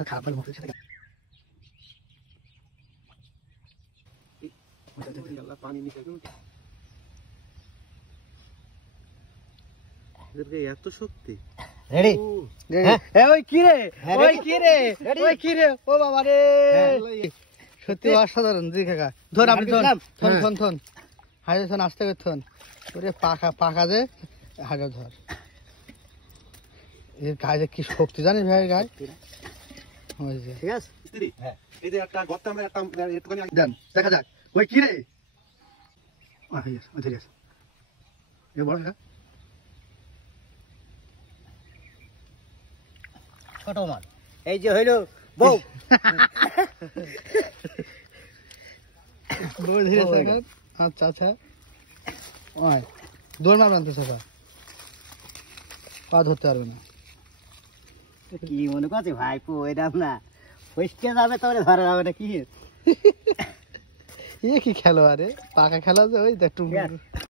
খারাপ ভালো মতো সাথে পানি নিচে এত শক্তি রেডি ওই কি রে ওই কি রে ওই কি রে ও বাবা রে সত্যি অসাধারণ জি কাকা ধর আপনি থন থন থন হাজার থন আসতে করে থন ওরে পাকা পাকা যে হাজার ধর এর গায়ে কি শক্তি জানিস ভাই গায়ে ঠিক আছে হ্যাঁ এই যে একটা গর্তে আমরা একটা একটুখানি দেন দেখা যাক ওই কি রে ঠিক আছে এ বড় না ছোট মাছ এই যে হইলো বউ বউ ধীরে সাগর আচ্ছা আচ্ছা ওই দৌড় মারবেন তো সবা পা ধরতে পারবে না কি মনে করছে ভাই পো এরকম না ফসকে যাবে তাহলে ধরা যাবে না কি কি খেলো আরে পাকা খেলা যে ওই দেখ